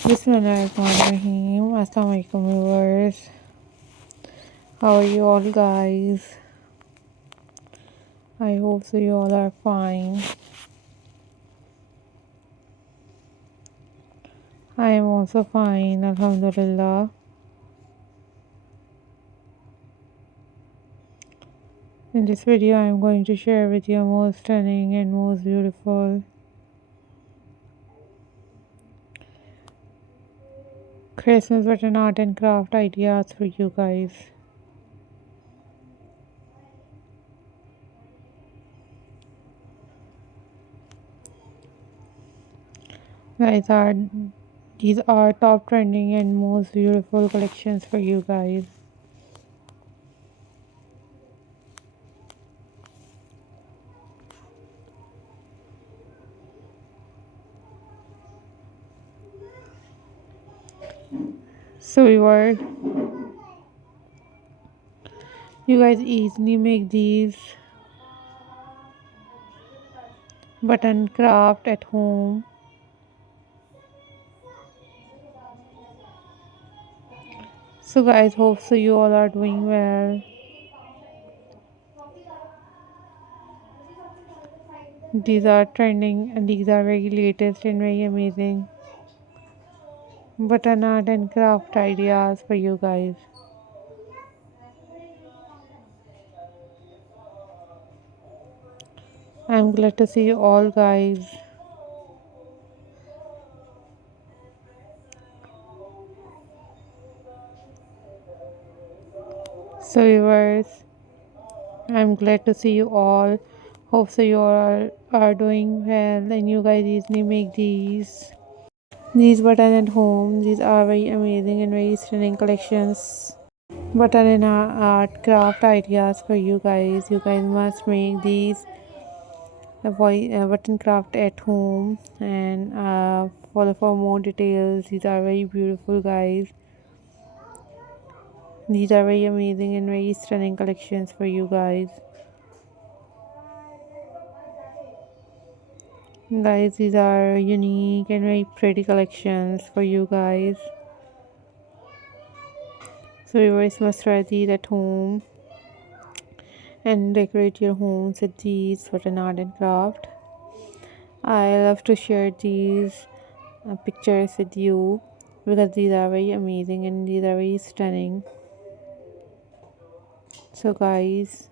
Bismillahirrahmanirrahim. Assalamu alaikum viewers. How are you all guys? I hope so you all are fine. I am also fine, Alhamdulillah. In this video I am going to share with you most stunning and most beautiful Christmas button art and craft ideas for you guys. Guys are These are top trending and most beautiful collections for you guys. So you guys easily make these button craft at home. So guys, hope so you all are doing well. These are trending and these are very latest and very amazing button art and craft ideas for you guys. I'm glad to see you all guys. So viewers, I'm glad to see you all. Hope so you all are doing well and you guys easily make these button at home. These are very amazing and very stunning collections. Button and art craft ideas for you guys. You guys must make these button craft at home and follow for more details. These are very beautiful guys. These are very amazing and very stunning collections for you guys. Guys, these are unique and very pretty collections for you guys. So you guys must try these at home and decorate your homes with these button art and craft. I love to share these pictures with you because these are very amazing and these are very stunning. So guys,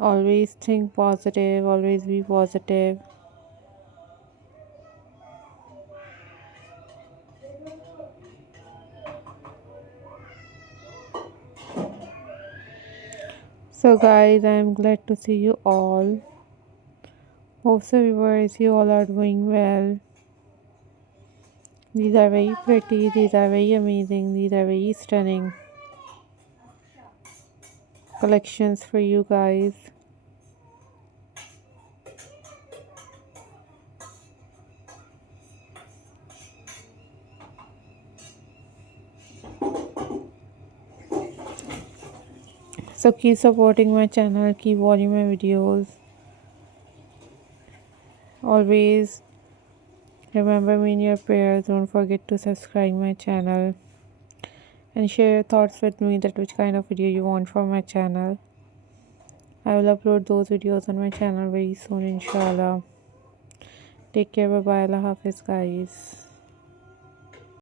always think positive, always be positive. So guys, I am glad to see you all. Hope so viewers you all are doing well. These are very pretty, these are very amazing, these are very stunning collections for you guys. So keep supporting my channel, keep watching my videos. Always remember me in your prayers. Don't forget to subscribe my channel and share your thoughts with me that which kind of video you want from my channel. I will upload those videos on my channel very soon, inshallah. Take care, bye bye, Allah Hafiz guys.